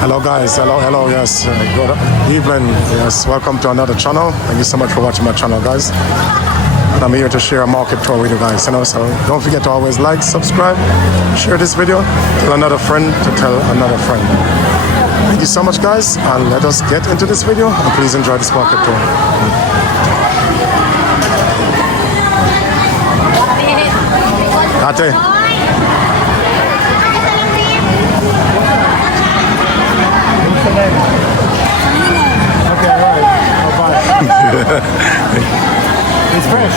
Hello guys, hello, yes, good evening, yes, welcome to another channel. Thank you so much for watching my channel, guys. And I'm here to share a market tour with you guys, so don't forget to always like, subscribe, share this video, tell another friend to tell another friend. Thank you so much, guys, and let us get into this video, and please enjoy this market tour. Ate. Okay, alright. I'll buy it. It's fresh.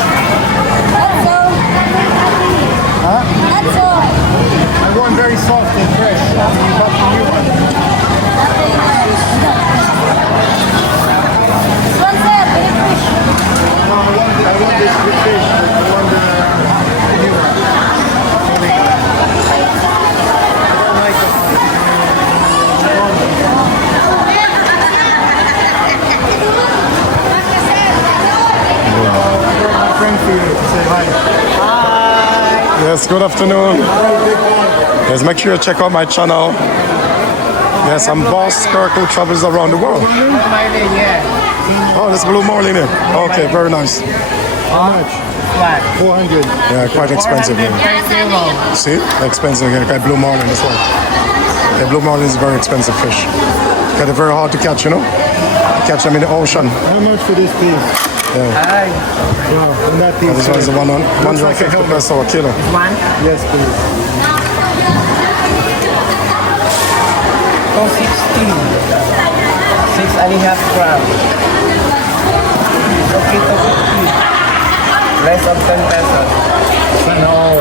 That's all. Huh? That's all. I want very soft and fresh. You got the new one. This one's there, very fresh. No, I want this with fish. I want the new one. I don't like the friend for you to say hi. Yes, good afternoon. Yes, make sure you check out my channel. Yes, I'm Boss Kirk who travels around the world. Oh, that's blue marlin here. Okay, very nice. How much? Flat. 400. Yeah, quite expensive. See, expensive. Okay, blue marlin as well. Okay, blue marlin is a very expensive fish. Okay, they're very hard to catch, you know. Catch them in the ocean. How much for this piece? Yeah. Yeah, and that piece. This one's the 150 peso a kilo. One, Yes, please. 260, 6.5 grams. Okay, 250. Less of 10 pesos. No.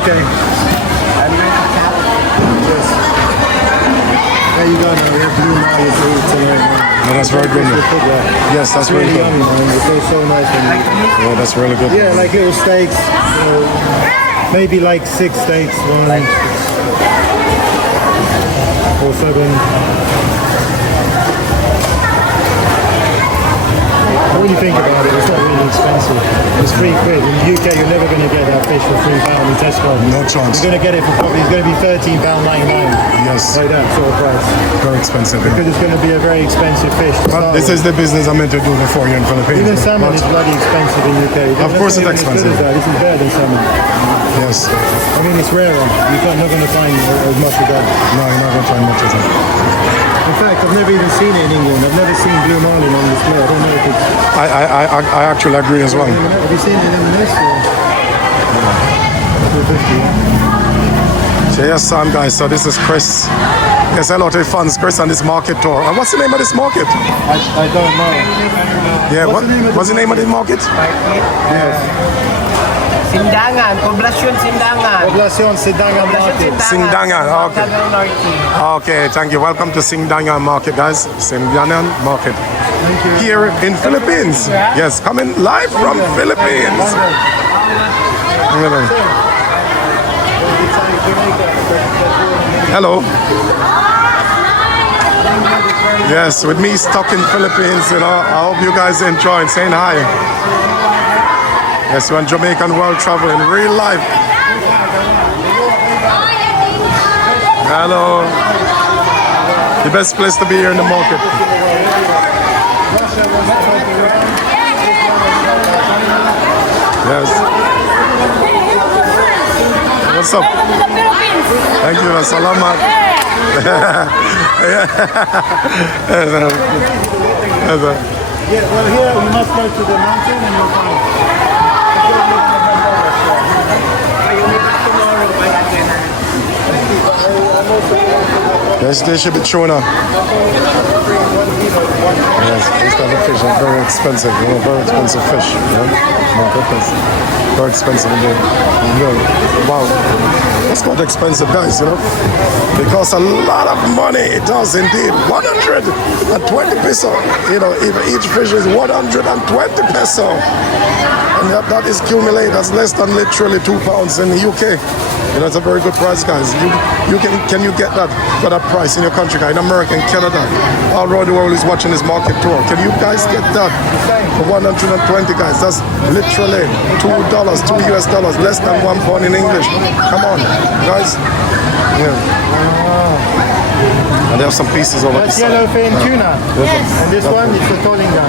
Okay. And then the cap. Yes. There you go now. We have blue marlin to eat tonight. Yeah, that's very good. Yes, that's really good. Yummy, man. It tastes so nice. Yeah, that's really good. Yeah, like little steaks. Maybe like 6 steaks. 1 or 7. What do you think about it? It's not really expensive. It's £3. In the UK, you're never going to get that fish for £3 in Tesco. No chance. You're going to get it for probably, it's going to be £13.99. Yes, Like that sort of price. very expensive. Yeah. Because it's going to be a very expensive fish. to But start this with. is the business I'm meant to do before here in Philippines. Even salmon But- is bloody expensive in UK. Of course it's Not even as good expensive. as that. This is better than salmon. Yes. I mean, it's rarer. You're not going to find as much of that. No, you're not going to find much of it. In fact, I've never even seen it in England. I've never seen blue marlin on display. I don't know if it's... I actually agree as well. Have you seen it in this? Or? 250. So yes, guys, so this is Chris. Yes, hello to the fans, Chris, on this market tour. And what's the name of this market? I don't know. Yeah, What's the name of what's the name of the market? Yes. Sindangan, Poblacion Sindangan. Poblacion Sindangan Market. Sindangan, okay. Zamboanga del Norte. Okay, thank you. Welcome to Sindangan Market, guys. Sindangan Market. Thank you. Here in Philippines. Yes, coming live from Philippines. Hello. Yes, with me stuck in Philippines, you know. I hope you guys enjoying saying hi. Yes, you're on Jamaican world travel in real life. Hello. The best place to be here in the market. Yes. What's up? Thank you. Salamat. Yeah, well, here you must go to the mountain and you'll find it. Yes, they should be tuna. Yes, this type of fish is very expensive, you know, very expensive fish. You know? My goodness. Very expensive indeed. You know, wow. It's quite expensive, guys, you know. It costs a lot of money. It does indeed. 120 peso. You know, each fish is 120 peso. And that is accumulated. That's less than literally £2 in the UK. You know, it's a very good price, guys. Can you get that for that price in your country, guys? In America, in Canada, all around the world is watching this market tour. Can you guys get that for 120, guys? That's literally $2, $2 US, less than £1 in English. Come on, guys. Yeah. And they have some pieces over That's this side. yellowfin tuna. Yes. And this one is the Tolingan.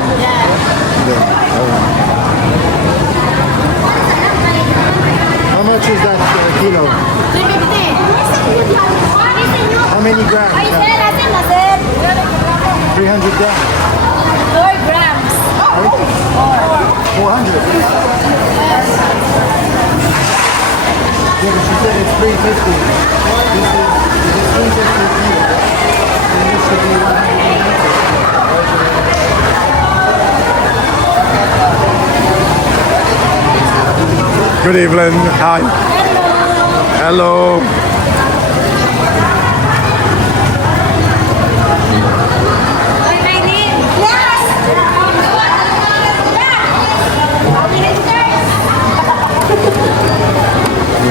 How much is that kilo? 350. How many grams? Ay, sir, atin na, sir. 300 grams. 4 grams. 400. Yeah, but she said it's 350. This is 350 kilo. And this should be 180. Good evening. Hi. Hello. Ay, Maylin. Yes.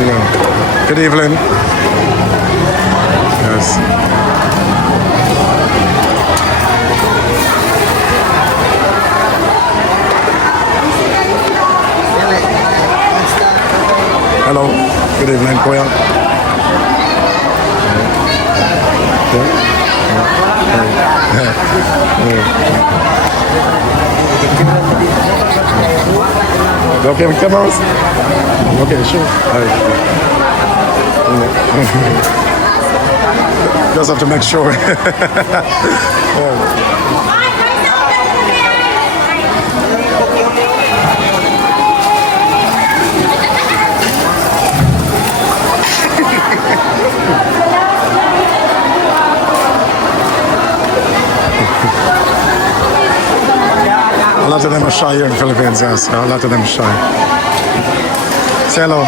Yeah. Good evening. Yes. Hello. Good evening, Kuya. You okay with cameras? Okay, sure. Just have to make sure. A lot of them are shy here in the Philippines, yes. A lot of them are shy. Say hello.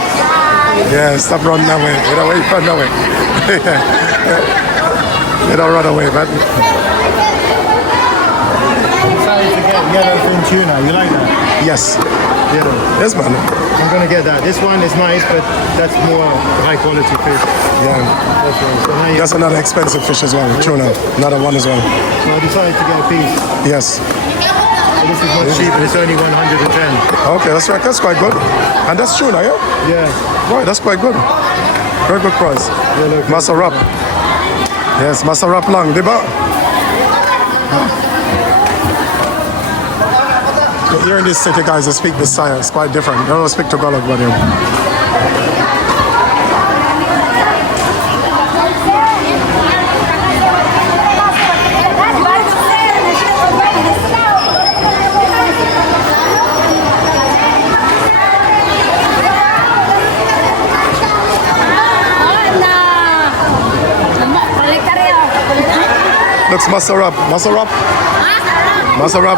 Yeah, stop running that way. You know, run that way. You don't run away, man. Decided to get yellowfin tuna. You like that? Yes. Yellow. Yes, man. I'm gonna get that. This one is nice, but that's more high quality fish. Yeah. That's one. So now you, That's another expensive fish as well. Tuna. Another one as well. so I decided to get a piece. Yes. So this is not cheap, and it's only 110. Okay, that's right. That's quite good. And that's tuna, yeah? Yeah. Right, that's quite good. Very good price. Masa wrap. Yes, masa wrap lang, di ba? Here in this city, guys, they speak Bisaya. It's quite different. They don't speak Tagalog, but looks masa wrap. Masa wrap. Masa wrap.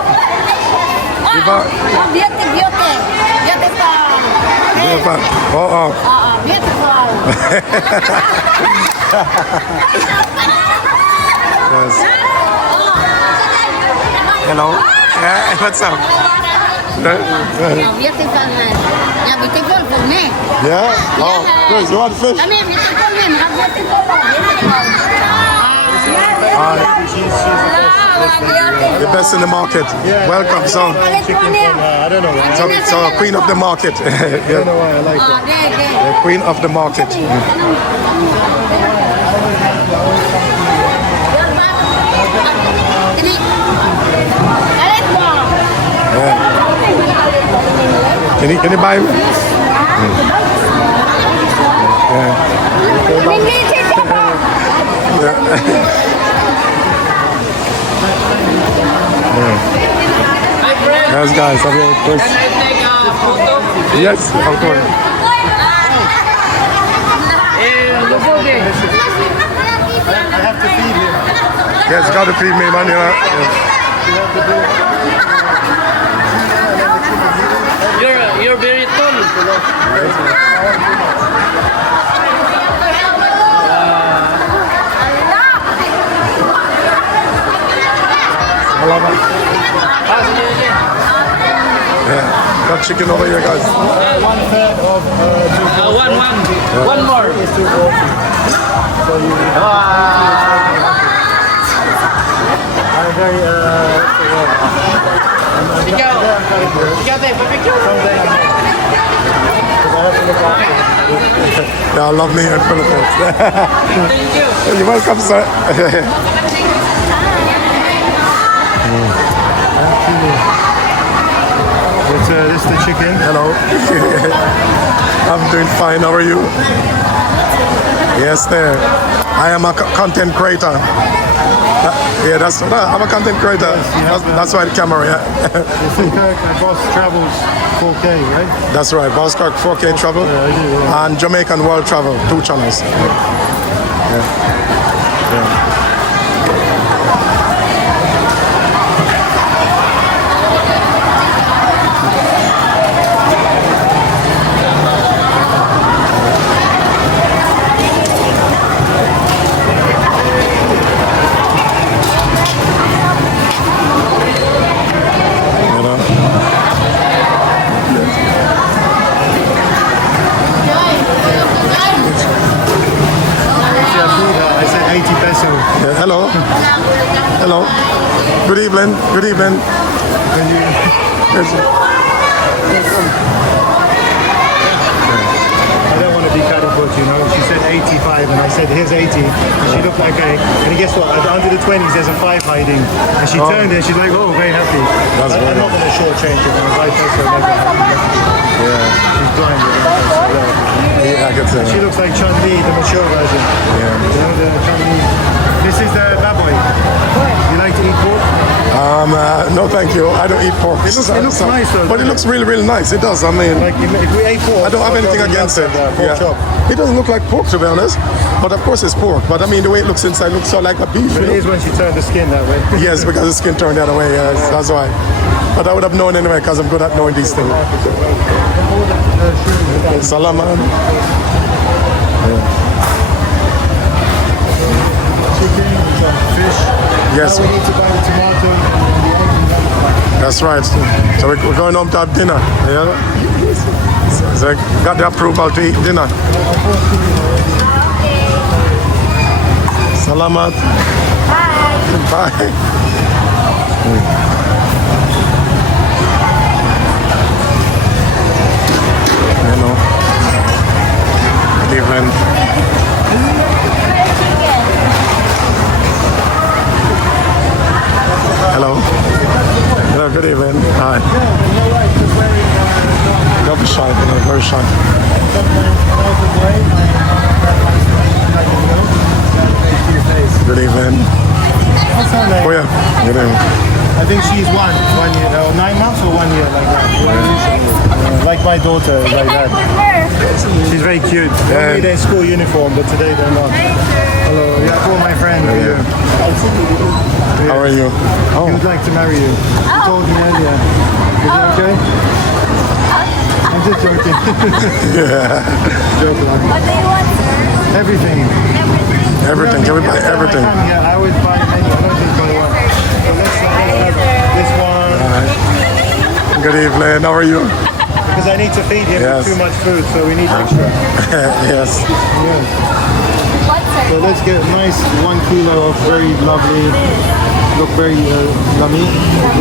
Di ba? Oh, beauty, beauty. Beautiful. Di ba? Oo. Beautiful. Yes. Hello. Yeah, what's up? Beautiful man. Yeah, beautiful for me. Yeah? Oh, good. You want fish? Kami, beautiful man. Beautiful. The best in the market. Welcome, son. Chicken from, I don't know why. So queen of the market. I don't know why I like that. The queen of the market. Can you buy him? Yes, guys, have you first? Can I take a photo? Yes, of course. Lubog eh. I have to feed him. Yes, got to feed me, man. You know. You're very tall. Yeah, got chicken over here, guys. 1/3 of One more. is too salty. So you I'm very what's the word? Ikaw. Ikaw tayo, pa-picture. Someday I might. Because I have to look after it. Yeah, I love me in Philippines. Thank you. You're welcome, sir. Actually, this is the chicken. Hello. I'm doing fine. How are you? Yes, there. I am a content creator. Yeah, I'm a content creator. That's why the camera. Yeah. This is Kirk and Boss Travels 4K, right? That's right. Boss Kirk 4K Travel Yeah, I do. Yeah. and Jamaican World Travel, 2 channels. I said 80 peso. Yeah, hello. Hello. Good evening. Good evening. Yes. I don't want to be catapult, you know. She said 85 and I said here's 80. And she looked like and guess what? Under the 20s there's a 5 hiding. And she turned and she's like, oh, very happy. That's I'm very not going to shortchange it. My wife also never Yeah. She's blind. Yeah, I can tell. She looks like Chun-Li, the mature version. Yeah. You know, the Chun-Li. This is the baboy. You like to eat pork? No, thank you. I don't eat pork. It looks nice though. But it looks really, really nice. It does. I mean, Like if we ate pork, I don't have anything against it. Pork chop. It doesn't look like pork, to be honest. But of course it's pork. But I mean, the way it looks inside looks so like a beef. But it is when she turned the skin that way. Yes, because the skin turned the other way. Yes, that's why. But I would have known anyway because I'm good at knowing these things. Salaman. Chicken, fish. Yes. Now we need to buy the tomato and the egg. That's right. So we're going home to have dinner. Yeah. So I got the approval to eat dinner. Salamat. Bye. Hello. Good evening. Hello. Hello, good evening. Hi. Don't be shy, very shy. Good evening. What's her name? Oh yeah, good evening. I think she's 1 year, 9 months or 1 year like that. Like my daughter, like that. She's very cute. Normally they're in school uniform, but today they're not. Hello, yeah, I call my friend. Yeah. How are you? He would like to marry you. He told me earlier. Is it okay? I'm just joking. Joking. What do you want, sir? Everything. Everything, can we buy everything? Yeah, I always buy many. I don't think I want. So let's have this one. Good evening, how are you? Because I need to feed him Yes. with too much food, so we need extra. Yes. Yeah. What, sir? So let's get a nice 1 kilo of very lovely, look very yummy,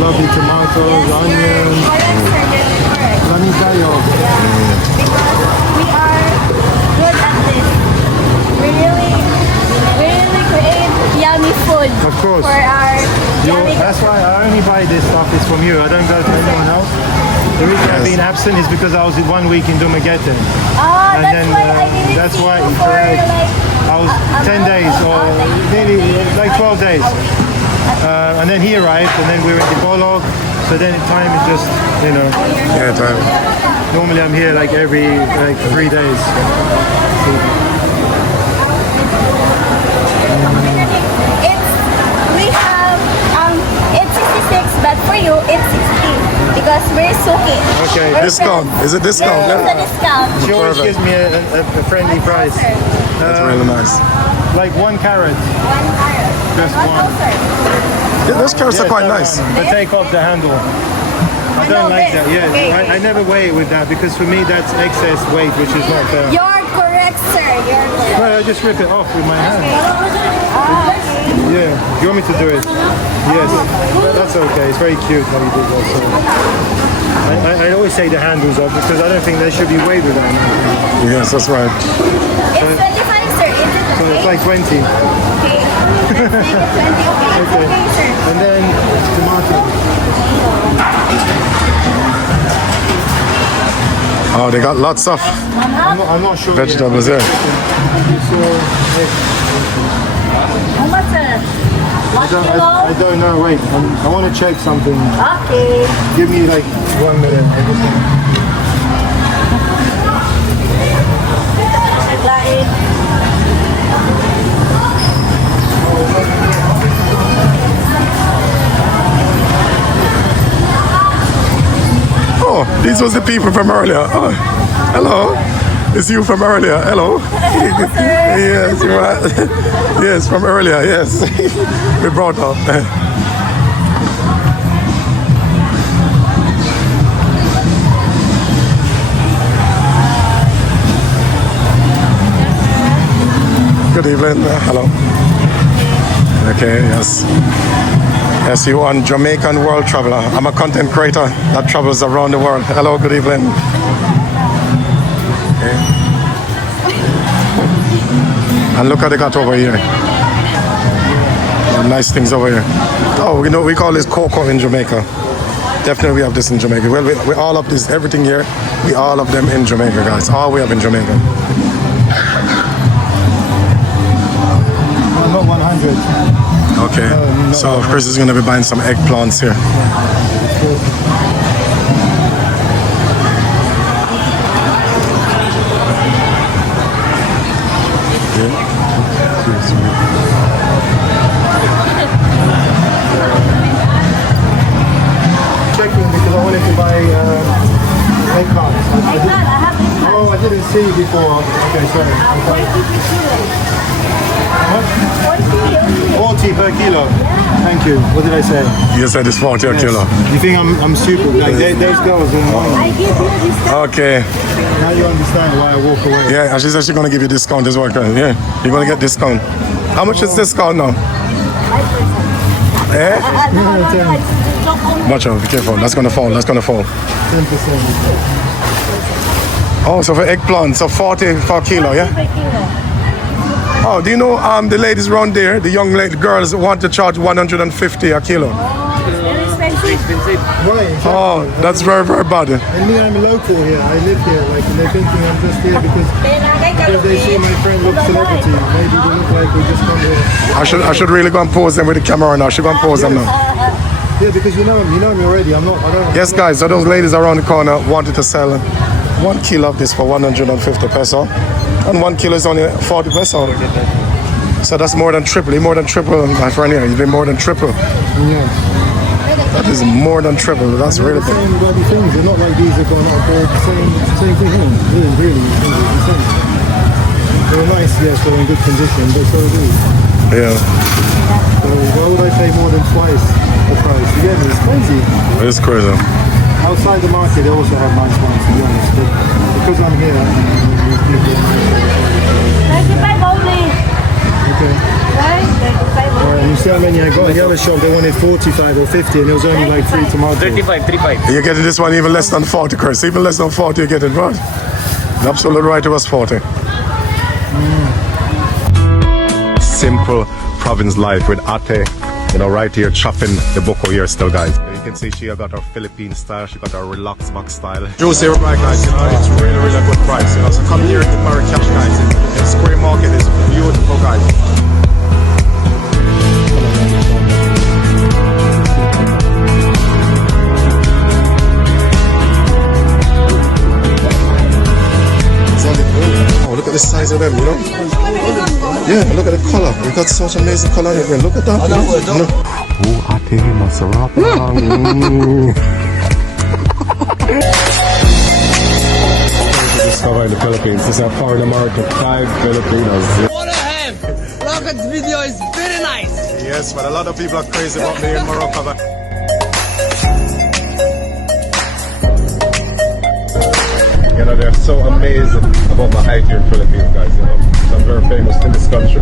lovely tomatoes, onions, Correct, sir. That's correct. lamig tayo. Because we are good at this. We really create yummy food Of course. for our yummy That's why I only buy this stuff is from you. I don't go to anyone else. The reason I've been absent is because I was 1 week in Dumaguete. Oh, And that's then, why I didn't that's see why you it's for like- like I was 10 days or nearly like 12 days. And then he arrived and then we were in Dipolo. So then time is just, you know, Yeah, time. normally I'm here like every 3 days. it's 66, but for you it's 60 because we're suki. Okay. We're Discount. friends. Is it discount? Yeah, it's a discount. She always Perfect. gives me a friendly price. That's really nice. Like 1 carrot. 1 carrot. Just What one. else, sir? Yeah, those carrots are Yes, quite that nice. one. But take off the handle. I don't No, like this. that. Yeah, Okay. I never weigh it with that because for me that's excess weight, which is not fair. You're correct, sir. You're correct. Well, I just rip it off with my hand. Ah, okay. Yeah. Do you want me to do it? Yes. That's okay. It's very cute how you do that. So. I always say the handles off because I don't think there should be weight with that. Yes, that's right. It's 25, sir. Is it So it's okay? like 20. Okay. Let's make it 20. Okay, it's okay, sir. And then tomato. Oh, they got lots of I'm not sure. vegetables here. So, How much, sir? 1 kilo? I don't know. Wait, I want to check something. Okay. Give me like 1 minute. Lain. Oh, these was the people from earlier. Oh, hello. It's you from earlier. Hello. Yes, you're right. Yes, from earlier. Yes. We brought up. Good evening. Hello. Okay, yes. Yes, you on Jamaican World Traveler. I'm a content creator that travels around the world. Hello, good evening. Okay. And look what they got over here. Some nice things over here. Oh, you know, we call this cocoa in Jamaica. Definitely we have this in Jamaica. Well, we all have this, everything here, we all have them in Jamaica, guys. All we have in Jamaica. Not 100. Okay, so Chris is going to be buying some eggplants here. Checking because I wanted to buy eggplants. Oh, I didn't see it before. Okay, sorry. 40 per kilo. Thank you. What did I say? You said it's 40 a kilo. You think I'm super? Like those girls in I give you this. Okay. Now you understand why I walk away. Yeah, and she said she's going to give you discount as well. Yeah, you're going to get discount. How much is discount now? Eh? Watch out, be careful. That's going to fall. That's going to fall. 10%. Oh, so for eggplant, so 40 per kilo, yeah? Oh, do you know the ladies around there, the young girls want to charge 150 a kilo? Very expensive. Right. Exactly. Oh, that's very, very bad. And me, I'm local here. I live here. Like, and they're thinking I'm just here because they see my friend look celebrity. Maybe we look like we just come here. I should really go and pose them with the camera now. I should go and pose them now. Yeah, because you know me already. I don't. Yes, guys, so those ladies around the corner wanted to sell 1 kilo of this for 150 peso. And 1 kilo is only 40 peso. So that's more than triple. You're more than triple, my friend here. You've been more than triple. Yeah. That is more than triple. That's really big. Same bloody things. They're not like these are going up. They're the same thing. Really. The same. They're nice, yes, they're in good condition, but so are these. Yeah. So why would I pay more than twice the price? You get me? It's crazy. It's crazy. Outside the market, they also have nice ones, to be honest. But because I'm here, these people. 35 only. Okay. Right? 35 only. You see how many I got? The other shop, they wanted 45 or 50, and there was only like 3 tomatoes. 35. You're getting this one even less than 40, Chris. Even less than 40, you're getting right. The absolute right, it was 40. Simple province life with Ate, you know, right here chopping the boko here still, guys. You can see she got her Philippine style, she got her relaxed back style. Juicy right, guys, you know, it's really a good price, you know. So come here to Marrakesh, guys. The square market is beautiful, guys. Oh, look at the size of them, you know? Yeah, look at the color. We got such amazing color here. Look at that. You know? Oh, Ate Masarap. Discover in the Philippines. This is a foreign American 5 Filipinos. What a ham! Rocket's video is very nice. Yes, but a lot of people are crazy about me in Morocco. But you know, they're so amazing about my height here in Philippines, guys. You know, I'm very famous in this country.